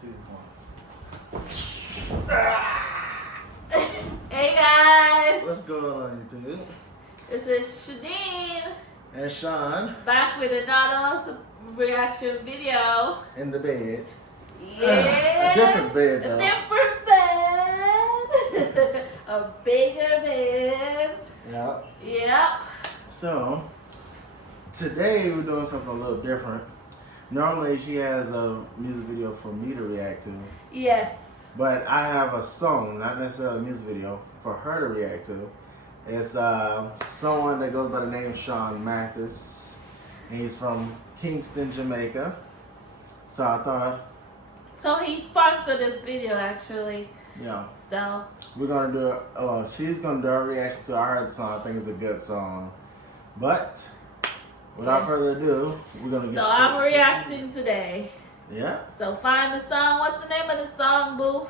2, 1. Hey guys! What's going on, YouTube? This is Shadeen And Sean back with another reaction video. in the bed. Yeah! A different bed, though. A different bed! A bigger bed. Yep. Yep. So, today we're doing something a little different. Normally she has a music video for me to react to. Yes. But I have a song, not necessarily a music video, for her to react to. It's someone that goes by the name Sean Mattis. And he's from Kingston, Jamaica. So I thought... So he sponsored this video actually. Yeah. So... We're going to do it. Oh, she's going to do a reaction to it. I heard the song. I think it's a good song. But, without further ado, we're going to get So straight I'm to reacting today. Yeah. So find the song. What's the name of the song, boo?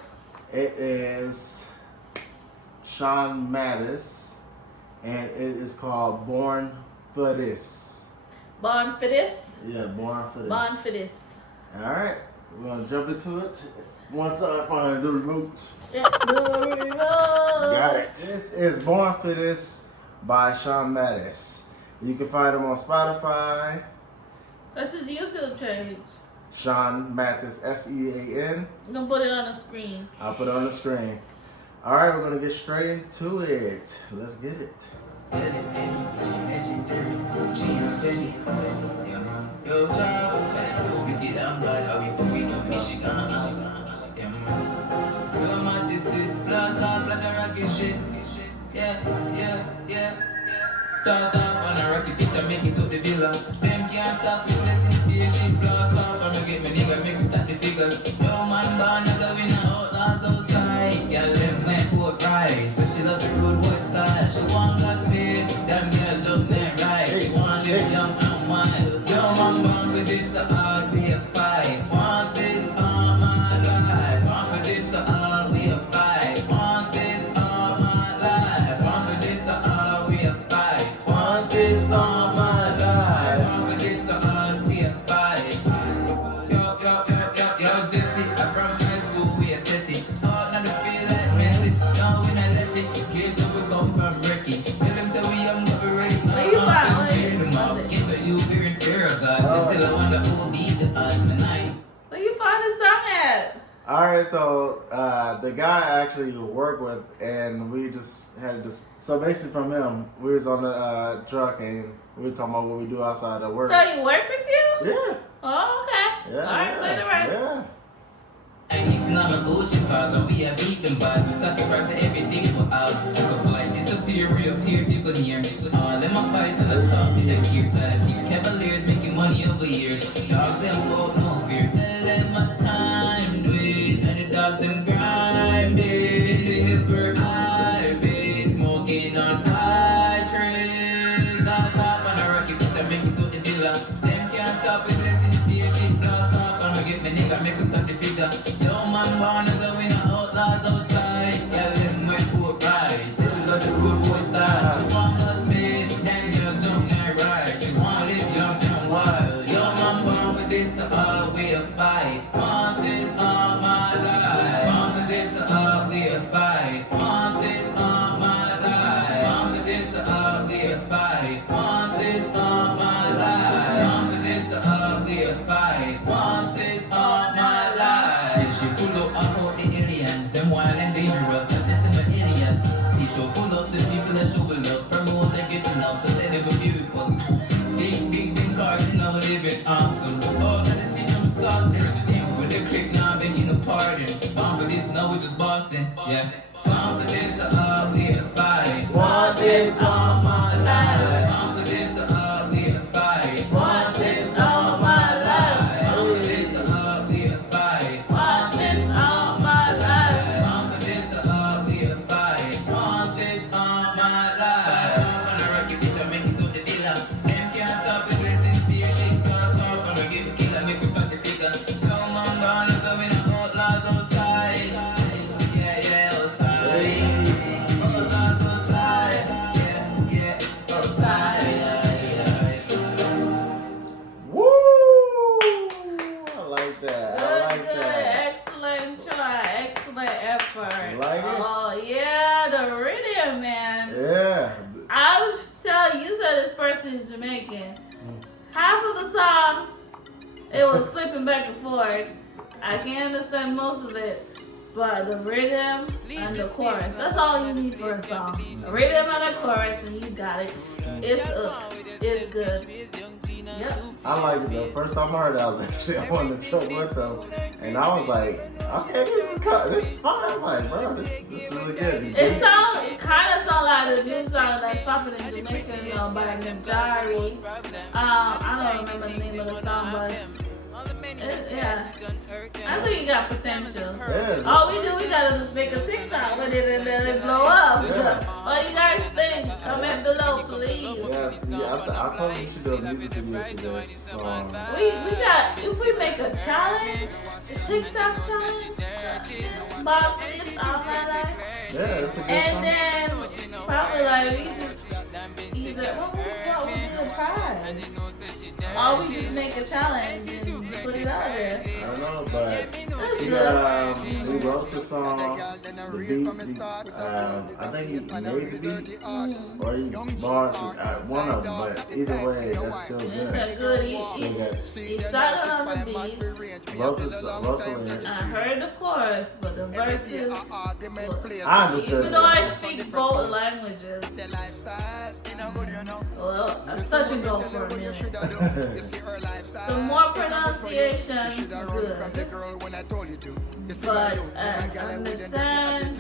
It is Sean Mattis, and it is called Born for This. Born for this? Yeah, Born for This. Born for this. Alright, we're going to jump into it. Once I find the remote. Got it. This is Born for This by Sean Mattis. You can find him on Spotify. That's his YouTube page. Sean Mattis, S-E-A-N. I'm gonna put it on the screen. I'll put it on the screen. Alright, we're going to get straight into it. Let's get it. Start off on a rocket bitch, I make it to the villa. Them can't stop me, blessings, spaceship, blast off. I'ma get my nigga, make me stack the figures. No man born as a winner, outlaws outside. Girl, them went boat ride, so she love the rude boy style. She want God's space, damn girl love them right. She want live young and wild. Yo, man born for this, so all be a fight. Want this all my life. Want for this, so all be a fight. Want this all my life. Want for this, so all be a fight. Want this all my life. Want for this, so all be a fight. Yo, Jesse, I'm from high school, we a set it. All now they feel like Messi. No, we not left it. Kids, so we come from Ricky. Tell them that we young, but we ready. Where you from? You we're in fear of God. Until I wonder who will be the odds tonight. Where you find the song at? Alright, so the guy I actually work with, and we just had this. So basically, from him, we was on the truck and we were talking about what we do outside of work. So you work with you? Yeah. Oh, okay. Yeah. Alright, play the rest. Yeah. And mixing on a Gucci bag, and we a beat them bad. We sacrifice everything we have. Took a flight, disappear, reappear, debonair. All them a fight till the top, with the gears that I keep. Cavaliers making money over here. Dogs them both no fear. Tell them my time, do it. And the dogs them grind, it. The hills where I be, smoking on high trees. Start off on a rocket, bitch, I make it to the villa. Them can't stop it, blessings, spaceship, blast off. Gonna get my nigga, make us start the figure. Yo, man born as a winner, outlaws outside. Yeah, them went boat ride. Say she love the good boy style. She want the space, damn girl jump and ride. She want live young and wild. Yo, man born for this, so all we a fight. Want this all my life. Want for this, so all we a fight. Want this all my life. Want for this, so all we a fight. Want this all my life. Want for this, so all we a fight. Want this all my life. She pull up out the aliens, them wild and dangerous, not just them aliens. She show full of the people that show will love, promote they get enough, so they never be with us. Big cars, you know, living awesome. Oh, and the see them sausage, with the click now, making a party. Bomb for this, now we just bossing, yeah. Bomb for this, so all we a fight. Want this all my life. Bomb for this, so all we a fight. Want this all my life. Bomb for this, so all we a fight. Want this all my life. Bomb for this, so all we a fight. Want this all my life. On a rocket, bitch, I make it to the villa. Them can't stop it, blessings, spaceship, blast off. Gonna get the killer, make me fuck the figure. So man born as a winner, outlaws outside. Yeah, outside. part. You like it? Oh yeah, the rhythm, man. Yeah. I would tell you said this person is Jamaican. Half of the song, it was flipping back and forth. I can't understand most of it, but the rhythm and the chorus, that's all you need for a song. A rhythm and a chorus, and you got it. It's up. It's good. Yep. I like it though. First time I heard it, I was actually on the truck with them, and I was like, okay, this is fine. I'm like, bro, this is really good. It kind of sounds like the new song that's popping in Jamaica, you know, by Najari. I don't remember the name of the song, but yeah, I think it got potential. Yeah, All we gotta just make a TikTok with it and let it blow up. Yeah. What do you guys think? Comment below, please. yeah, see, I told you we should do a music video to this song. We got, if we make a challenge, a TikTok challenge, Bob this all my life. Yeah, that's a good And song. then probably like we just either what would be the prize? Or we just make a challenge and put it out there. I don't know, but That's he good. we wrote the song, the beat, I think he made the beat, or he bought one of them, but either way, that's still It's good. a good. He started on the beat. Wrote the lyrics. I heard the chorus, but the verses. I understood Even though I that. speak both languages, well, that's touch and go for a minute. Some more pronunciation, good. But I understand,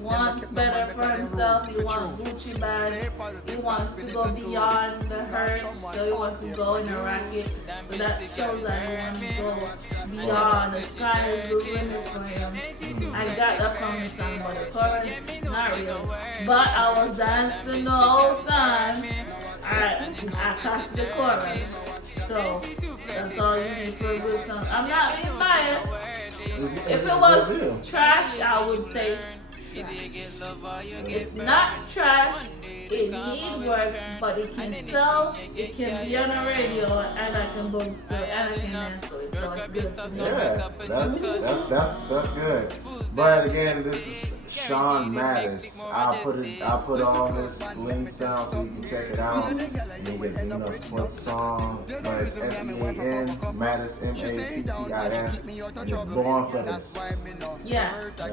wants better for himself. He wants Gucci bag. He wants to go beyond the hurt, so he wants to go in a racket. So that shows that he wants to go beyond. The sky is the limit for him. I got that from the song, but the chorus, not really. But I was dancing the whole time. I caught the chorus. So that's all you need for a good song. I'm not being biased. If it was trash, I would say it's not trash. It needs work, but it can sell. It can be on the radio, and I can boost it, and I can dance to it. So it's good to know. Yeah, that's good. But again, this is Sean Mattis. I'll put all his links down so you can check it out. And you can support the song. But it's S-E-A-N, Mattis, M-A-T-T-I-S. And it's born for this. Yeah, so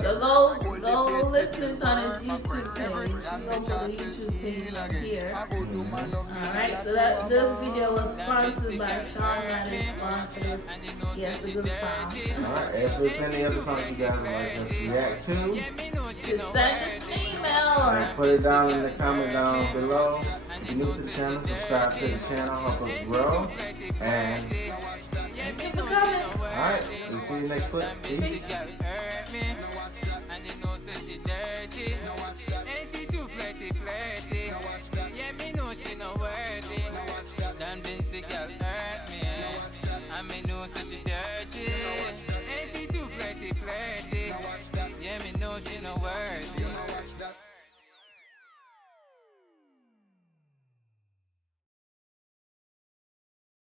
go listen on his YouTube page. You go to the YouTube page here. Alright, so this video was sponsored by Sean Mattis sponsors. Yes, a good file. Alright, if there's any other songs you guys would like us to react to, Just send an email or put it down in the comment down below. If you're new to the channel, subscribe to the channel, help us grow. And give a comment. alright, we'll see you next clip. Peace. Peace.